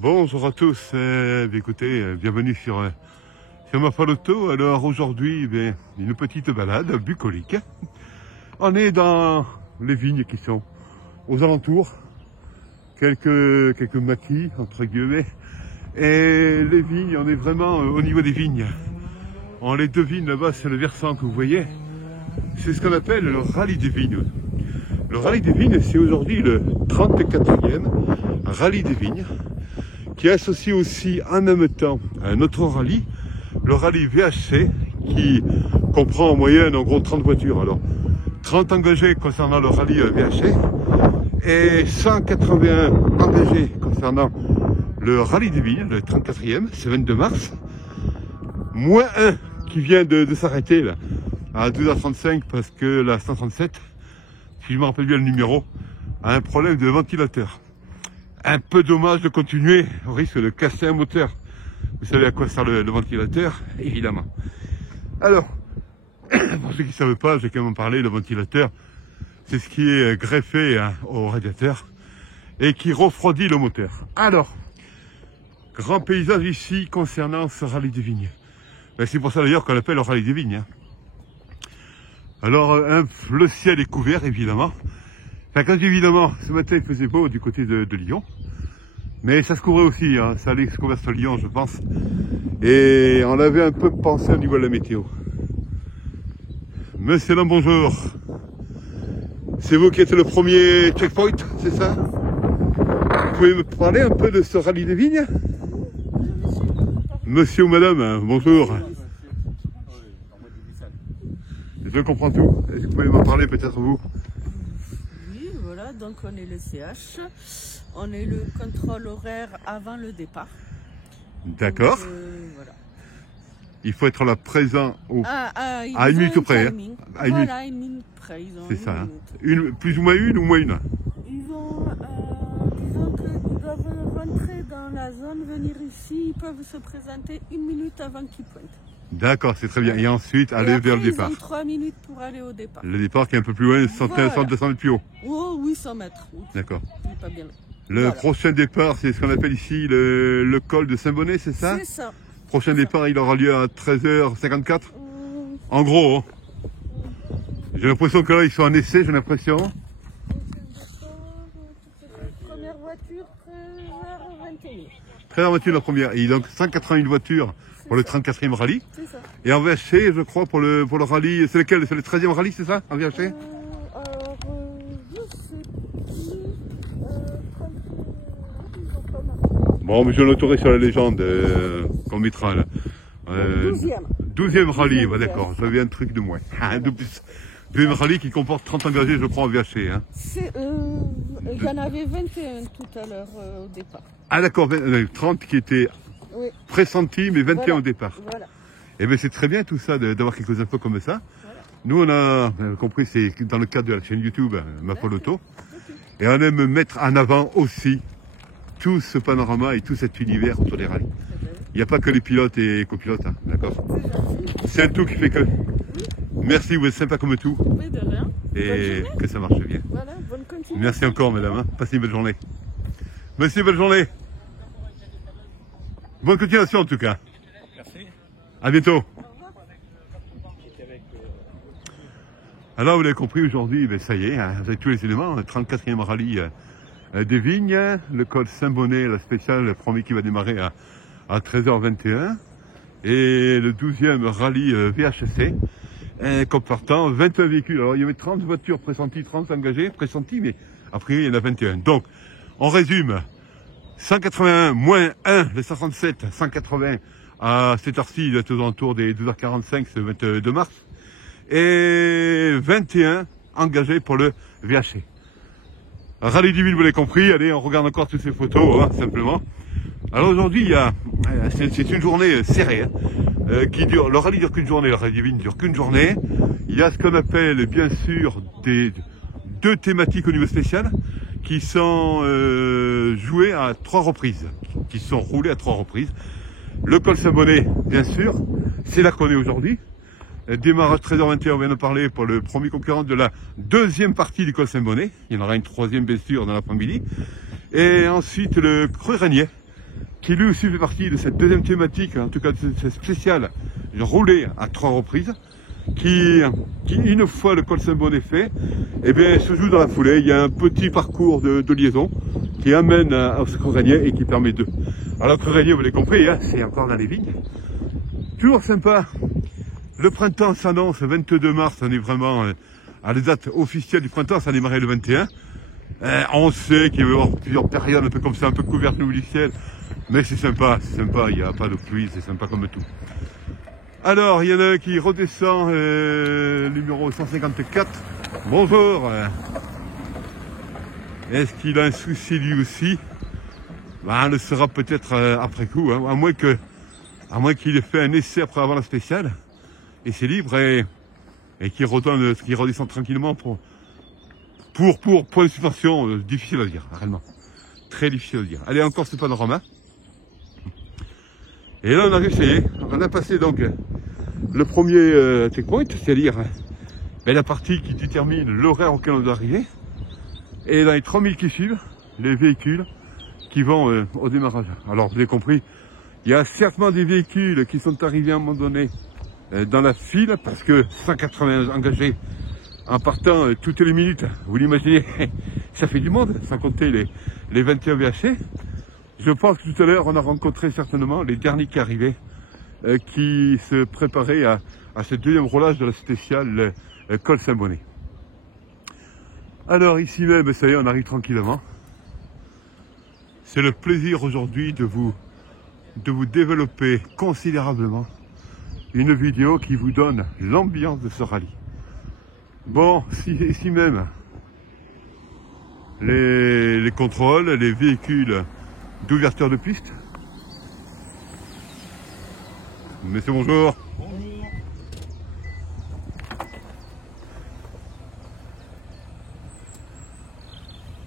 Bonjour à tous, écoutez, bienvenue sur ma Paloto. Alors aujourd'hui, une petite balade bucolique. On est dans les vignes qui sont aux alentours, quelques maquis entre guillemets. Et les vignes, on est vraiment au niveau des vignes. On les devine là-bas, c'est le versant que vous voyez. C'est ce qu'on appelle le rallye des vignes. Le rallye des vignes, c'est aujourd'hui le 34e rallye des vignes, qui associe aussi en même temps un autre rallye, le rallye VHC, qui comprend en moyenne en gros 30 voitures. Alors 30 engagés concernant le rallye VHC et 181 engagés concernant le rallye des vignes, le 34e, c'est 22 mars, moins 1 qui vient de s'arrêter là, à 12h35 parce que la 137, si je me rappelle bien le numéro, a un problème de ventilateur. Un peu dommage de continuer, au risque de casser un moteur. Vous savez à quoi sert le ventilateur, évidemment. Alors, pour ceux qui ne savent pas, j'ai quand même parlé, le ventilateur, c'est ce qui est greffé au radiateur et qui refroidit le moteur. Alors, grand paysage ici concernant ce rallye des vignes. C'est pour ça d'ailleurs qu'on l'appelle le rallye des vignes. Alors, le ciel est couvert, évidemment. Enfin, quand évidemment, ce matin il faisait beau du côté de Lyon, mais ça se couvrait aussi, hein. Ça allait se couvrir sur Lyon, je pense. Et on avait un peu pensé au niveau de la météo. Monsieur Lam, bonjour. C'est vous qui êtes le premier checkpoint, c'est ça? Vous pouvez me parler un peu de ce rallye des vignes? Monsieur ou madame, bonjour. Je comprends tout. Est-ce que vous pouvez m'en parler peut-être vous? Oui, voilà, donc on est le CH. On est le contrôle horaire avant le départ. D'accord. Voilà. Il faut être là présent à une minute près. Hein. Voilà, une minute près. C'est ça. Hein. Plus ou moins une ou moins une? Ils vont, disons qu'ils doivent rentrer dans la zone, venir ici, ils peuvent se présenter une minute avant qu'ils pointent. D'accord, c'est très bien. Et ensuite, aller vers le départ. Ils ont 3 minutes pour aller au départ. Le départ qui est un peu plus loin, 100, 200 mètres plus haut. Oh, 800 mètres. D'accord. Pas bien. Le prochain départ, c'est ce qu'on appelle ici le col de Saint-Bonnet, c'est ça? C'est ça. Prochain départ, il aura lieu à 13h54. En gros, hein. J'ai l'impression que là, ils sont en essai, j'ai l'impression. Première voiture, 13h21. 13h21 la première. Et donc 181 voitures pour le 34e rallye. C'est ça. Et en VHC, je crois, pour le rallye, c'est lequel? C'est le 13e rallye, c'est ça, en VHC? Bon, mais je noterai sur la légende qu'on mettra là. 12e rallye, bah, d'accord, j'avais un truc de moins. De plus. 12e rallye qui comporte 30 engagés, je crois, en VHC. Hein. Il y en avait 21 tout à l'heure au départ. Ah d'accord, 30 qui étaient pressentis, mais 21 au départ. Voilà. Et bien c'est très bien tout ça, d'avoir quelques infos comme ça. Voilà. Nous on a compris, c'est dans le cadre de la chaîne YouTube, ma Poloto. Et on aime mettre en avant aussi tout ce panorama et tout cet univers autour des rallyes. Il n'y a pas que les pilotes et copilotes, hein, d'accord? C'est un tout qui fait que... Merci, vous êtes sympa comme tout. Mais de rien. Et que ça marche bien. Voilà, bonne continuation. Merci encore, mesdames. Hein. Passez une belle journée. Merci, belle journée. Bonne continuation en tout cas. Merci. À bientôt. Alors, vous l'avez compris, aujourd'hui, ça y est, hein, vous avez tous les éléments. Le 34e rallye des vignes, le col Saint-Bonnet, la spéciale, le premier qui va démarrer à 13h21. Et le 12e rallye VHC, comportant 21 véhicules. Alors, il y avait 30 voitures pressenties, 30 engagés, pressenties, mais après, il y en a 21. Donc, on résume. 181 moins 1, le 137, 180 à cette heure-ci, il est aux alentours des 12h45, c'est le 22 mars. Et 21 engagés pour le VHC. Rallye du Ville, vous l'avez compris. Allez, on regarde encore toutes ces photos, hein, simplement. Alors aujourd'hui, c'est une journée serrée, hein, qui dure. Le rallye dure qu'une journée, le rallye du Ville ne dure qu'une journée. Il y a ce qu'on appelle, bien sûr, deux thématiques au niveau spécial qui sont jouées à 3 reprises, qui sont roulées à 3 reprises. Le col Saint-Bonnet, bien sûr, c'est là qu'on est aujourd'hui. Démarrage 13h21, on vient de parler pour le premier concurrent de la deuxième partie du col Saint-Bonnet. Il y en aura une troisième bien sûr dans l'après-midi. Et ensuite le Creux Régnier, qui lui aussi fait partie de cette deuxième thématique, en tout cas de cette spéciale, roulé à 3 reprises, qui une fois le col Saint-Bonnet fait, eh bien, se joue dans la foulée. Il y a un petit parcours de liaison qui amène à Creugagné et qui permet de... Alors Creugagné, vous l'avez compris, hein, c'est encore dans les vignes. Toujours sympa. Le printemps s'annonce, 22 mars, on est vraiment à la date officielle du printemps, ça a démarré le 21. On sait qu'il va y avoir plusieurs périodes un peu comme ça, un peu couvertes du ciel, mais c'est sympa, il n'y a pas de pluie, c'est sympa comme tout. Alors, il y en a un qui redescend, numéro 154. Bonjour. Est-ce qu'il a un souci lui aussi? Ben, on le saura peut-être après coup, hein, à moins qu'il ait fait un essai après avoir la spéciale. Et c'est libre et qui redescend tranquillement pour point de suspension, difficile à dire, réellement. Très difficile à dire. Allez, encore ce panorama. Et là, on a essayé. On a passé donc le premier checkpoint, c'est-à-dire la partie qui détermine l'horaire auquel on doit arriver. Et dans les 3000 qui suivent, les véhicules qui vont au démarrage. Alors, vous avez compris, il y a certainement des véhicules qui sont arrivés à un moment donné dans la file, parce que 180 engagés en partant toutes les minutes, vous l'imaginez, ça fait du monde, sans compter les 21 VHC. Je pense que tout à l'heure, on a rencontré certainement les derniers qui arrivaient, qui se préparaient à ce deuxième roulage de la spéciale col Saint-Bonnet. Alors ici même, ça y est, on arrive tranquillement. C'est le plaisir aujourd'hui de vous développer considérablement une vidéo qui vous donne l'ambiance de ce rallye. Bon, ici même, les contrôles, les véhicules d'ouverture de piste. Messieurs, bonjour. Bonjour.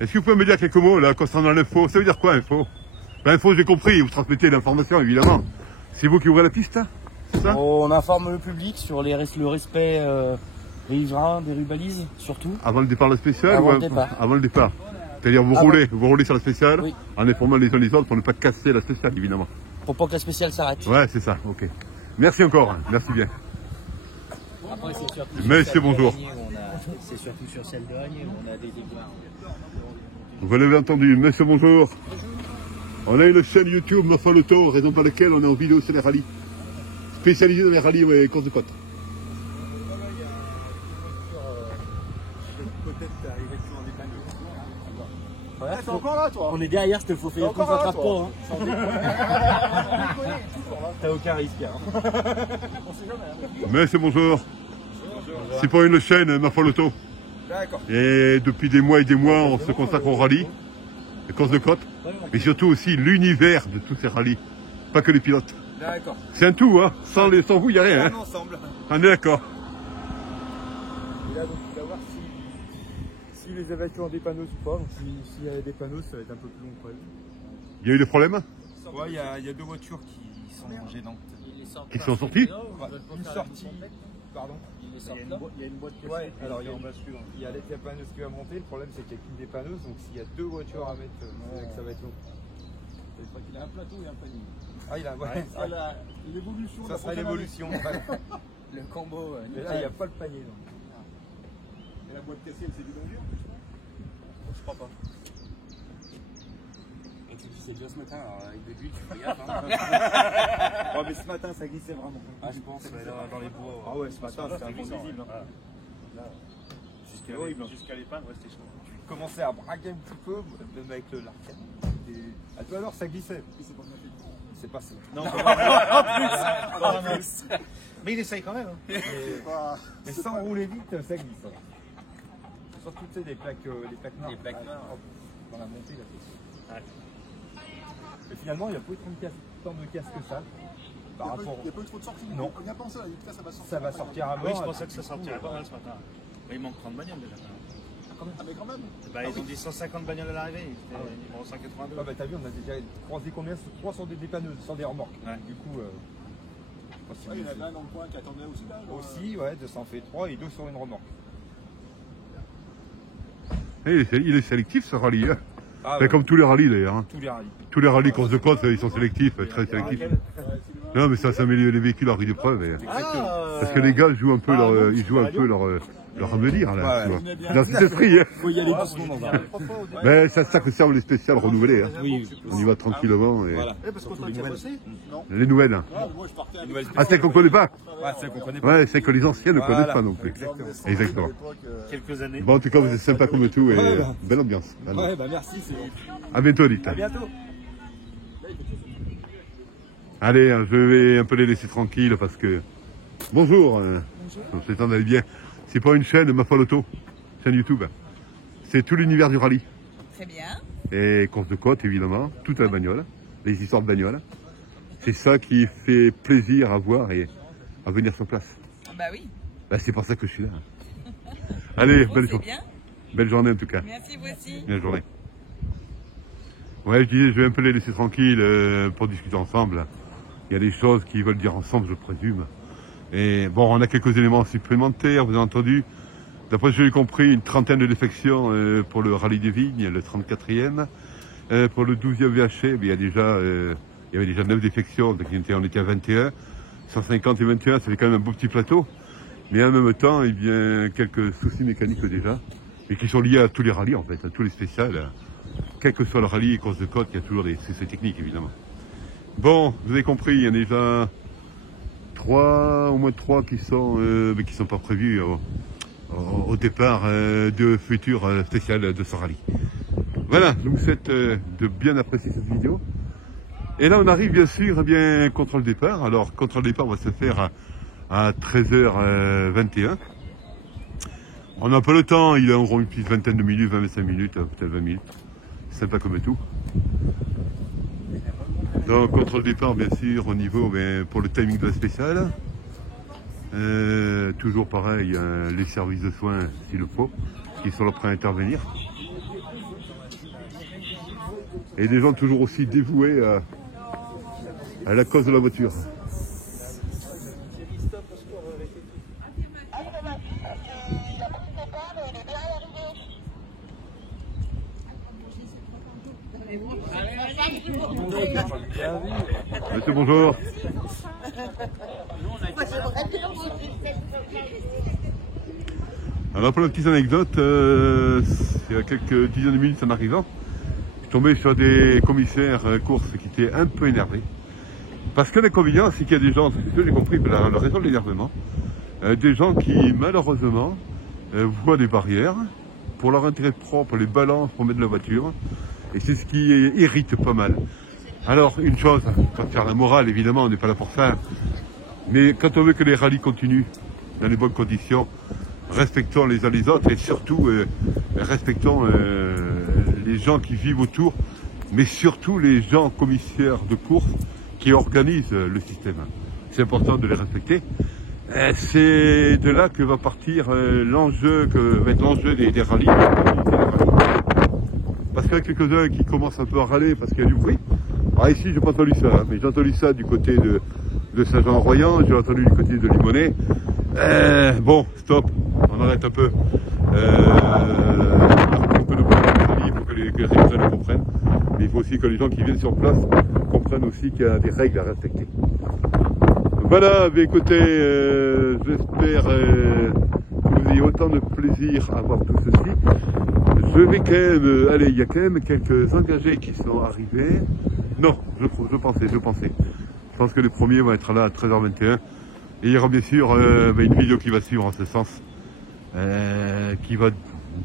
Est-ce que vous pouvez me dire quelques mots là concernant l'info? Ça veut dire quoi info? L'info, j'ai compris, vous transmettez l'information évidemment. C'est vous qui ouvrez la piste, hein? C'est ça? On informe le public sur le respect des riverains, des rubalises surtout. Avant le départ de la spéciale? Avant le départ. Avant le départ. C'est-à-dire vous roulez sur la spéciale, oui, en informant les uns les autres pour ne pas casser la spéciale évidemment. pour pas que la spéciale s'arrête. Ouais, c'est ça, ok. Merci encore, hein. Merci bien. Après, c'est surtout Messieurs, bonjour. C'est surtout sur celle de Ragné où on a des équipes. Vous l'avez entendu, monsieur, bonjour. On a une chaîne YouTube, Mafal Auto, raison pour laquelle on est en vidéo sur les rallyes. Spécialisé dans les rallyes et courses de côte. Ouais, t'es encore là, toi? On est derrière, je te faut faire encore là, toi? T'as aucun risque. Hein. On sait jamais. Monsieur, bonjour. C'est pour une chaîne, Mafal Auto. D'accord. Et depuis des mois et des mois, on se consacre au rallye, les courses de côte, et surtout aussi l'univers de tous ces rallyes, pas que les pilotes. D'accord. C'est un tout, hein. Sans vous, il n'y a rien. Hein. Ensemble. On est d'accord. Et là, donc, il va voir si les évacue en dépanneuses ou pas. Donc, s'il y a des dépanneuses, ça va être un peu plus long pour elle. Il y a eu des problèmes Ouais, il y a deux voitures qui sont gênantes. qui sont sortis. Ouais, une sortie. Pardon. Il y a une boîte cassée. Ouais, alors il y a les dépanneuses qui va monter. Le problème, c'est qu'il n'y a qu'une dépanneuse. Donc, s'il y a deux voitures à mettre, ça va être long. Je crois qu'il a un plateau et un panier. Ah, il a L'évolution. ça sera l'évolution. Le combo. Mais là, il n'y a pas le panier. Donc. Et la boîte cassée, elle s'est bidonnée en plus, non? Je crois pas. C'est déjà ce matin, alors, avec des buis, tu fais gaffe. Hein. Ouais, mais ce matin, ça glissait vraiment. Ah, je pense, ouais, dans les bois. Ah ouais, ce matin, c'était invisible. horrible. Jusqu'à l'épingle, ouais, c'était chaud. Tu commençais à braquer un petit peu, même avec l'arcade. À tout à l'heure, ça glissait. C'est passé. Non, en plus. Mais il essaye quand même. Hein. Mais sans rouler vite, ça glisse. Surtout, tu sais, les plaques noires. Les plaques noires. Dans la montée, là. Et finalement, il n'y a pas eu tant de casse que ça. Par rapport... Il n'y a pas eu trop de sorties. Non. On y a pensé, là, ça va sortir. Ça va sortir à mort. Oui, je pensais que ça sortirait pas mal ce matin. Mais il manque 30 bagnoles déjà. Ah, mais quand même. Bah, ils ont dit 150 bagnoles à l'arrivée. C'était numéro 182. Ah bah t'as vu, on a déjà croisé combien? 3 sur des dépanneuses, sans des remorques. Ouais. Du coup, je sais pas si Ouais, il y en vous- avait un dans le coin qui attendait aussi là. Aussi, ouais, ça en fait 3 et 2 sur une remorque. Il est sélectif ce rallye. Hein. Ah, C'est ouais. comme tous les rallyes d'ailleurs. Hein. Tous les rallyes. Tous les rallyes course de côte, ils sont sélectifs, très sélectifs. Non, mais ça met les véhicules en rue d'épreuve. Parce que les gars jouent un peu leur avenir là. Ouais, Tu vois. Dans cet esprit. Hein. Faut y aller doucement dans un. Mais c'est ça que servent les spéciales renouvelées. Hein. Oui, On y va tranquillement. Et... voilà. Parce qu'on t'a déjà bossé? Non. Les nouvelles. Hein. Moi, je partais à Nouvelle Ah, celles qu'on connaît pas. Ouais, celle qu'on connaît pas. Ouais, celles que les anciens ne Voilà. connaissent pas non plus. Exactement. Exactement. Quelques années. Bon, en tout cas, vous êtes sympa comme tout et Ouais, bah. belle ambiance. Alors, Ouais, bah merci, c'est gentil. à bientôt, dites. À bientôt. Allez, je vais un peu les laisser tranquilles parce que... Bonjour. Bonjour. C'est d'aller bien. C'est pas une chaîne, Ma Folle Auto, chaîne YouTube. C'est tout l'univers du rallye. Très bien. Et course de côte, évidemment, toute la bagnole, les histoires de bagnole. C'est ça qui fait plaisir à voir et à venir sur place. Bah oui. Bah, c'est pour ça que je suis là. Allez, Bon, belle, c'est bien. belle journée en tout cas. Merci vous aussi. Belle journée. Ouais, je disais, je vais un peu les laisser tranquilles pour discuter ensemble. Il y a des choses qu'ils veulent dire ensemble, je présume. Et bon, on a quelques éléments supplémentaires, vous avez entendu. D'après ce que j'ai compris, une trentaine de défections pour le rallye des Vignes, le 34e. Pour le 12e VHC, il y avait déjà 9 défections, donc on était à 21. 150 et 21, ça fait quand même un beau petit plateau. Mais en même temps, eh bien, quelques soucis mécaniques déjà, et qui sont liés à tous les rallyes en fait, à tous les spéciales. Quel que soit le rallye et course de côte, il y a toujours des soucis techniques évidemment. Bon, vous avez compris, il y en a déjà au moins 3 qui sont pas prévus au départ de futurs spéciales de ce rallye. Voilà, je vous souhaite de bien apprécier cette vidéo. Et là on arrive bien sûr contre le départ. Alors contre le départ on va se faire à 13h21. On a un peu le temps, il a environ une petite vingtaine de minutes, 25 minutes, peut-être 20 minutes. C'est pas comme tout. Donc contre le départ bien sûr au niveau pour le timing de la spéciale. Toujours pareil, les services de soins s'il le faut, qui sont là prêts à intervenir. Et des gens toujours aussi dévoués à la cause de la voiture. Monsieur, bonjour. Alors pour la petite anecdote, il y a quelques dizaines de minutes en arrivant, je suis tombé sur des commissaires courses qui étaient un peu énervés. Parce que l'inconvénient, c'est qu'il y a des gens, c'est ce que j'ai compris, la raison de l'énervement, des gens qui malheureusement voient des barrières pour leur intérêt propre, les balancent pour mettre de la voiture, et c'est ce qui irrite pas mal. Alors une chose, pas de faire la morale évidemment, on n'est pas là pour ça, mais quand on veut que les rallyes continuent dans les bonnes conditions, respectons les uns les autres et surtout respectons les gens qui vivent autour, mais surtout les gens commissaires de course qui organisent le système. C'est important de les respecter. C'est de là que va partir l'enjeu des rallyes. Parce qu'il y a quelques-uns qui commencent un peu à râler parce qu'il y a du bruit. Alors ici, j'ai pas entendu ça, hein, mais j'ai entendu ça du côté de Saint-Jean-Royan, j'ai entendu du côté de Limonest. Bon, stop, on arrête un peu. Un peu de bruit, il faut que les gens le comprennent. Mais il faut aussi que les gens qui viennent sur place comprennent aussi qu'il y a des règles à respecter. Voilà, mais écoutez, j'espère que vous ayez autant de plaisir à voir tout ceci. Je vais quand même, allez, il y a quand même quelques engagés qui sont arrivés. Non, je pensais. Je pense que les premiers vont être là à 13h21. Et il y aura bien sûr une vidéo qui va suivre en ce sens, qui va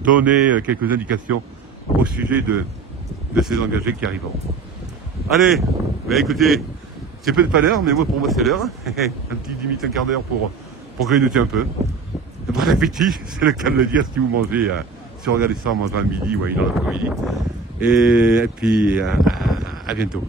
donner quelques indications au sujet de ces engagés qui arriveront. Allez, écoutez, c'est peut-être pas l'heure, mais pour moi c'est l'heure. Un petit 10 minutes, un quart d'heure pour grignoter un peu. Bon appétit, c'est le cas de le dire si vous mangez, si vous regardez ça en mangeant à midi ou à 1h de l'après-midi. Et puis à bientôt.